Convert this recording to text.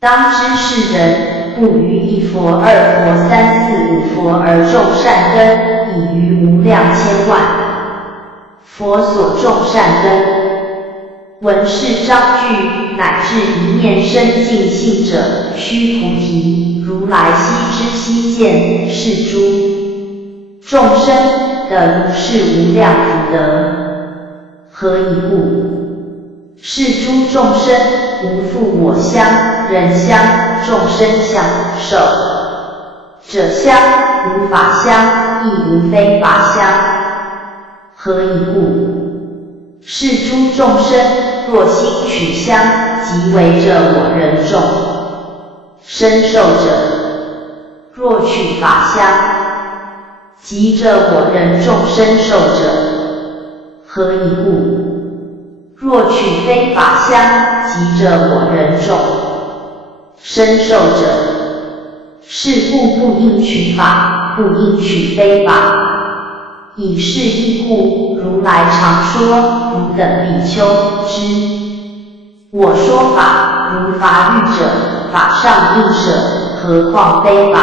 当知世人不于一佛、二佛、三四五佛而种善根，已于无量千万佛所种善根。闻是章句，乃至一念生净性者，须菩提，如来悉知悉见，是诸众生的如是无量福德。何以故？是诸众生无复我相、人相、众生相、寿者相，无法相，亦无非法相。何以故？是诸众生若心取相，即为着我人众身受者；若取法相，即着我人众身受者。何以故？若取非法相，即着我人众身受者。是故不应取法，不应取非法。以是义故，如来常说：汝等比丘知，我说法，如法语者，法上应舍，何况非法？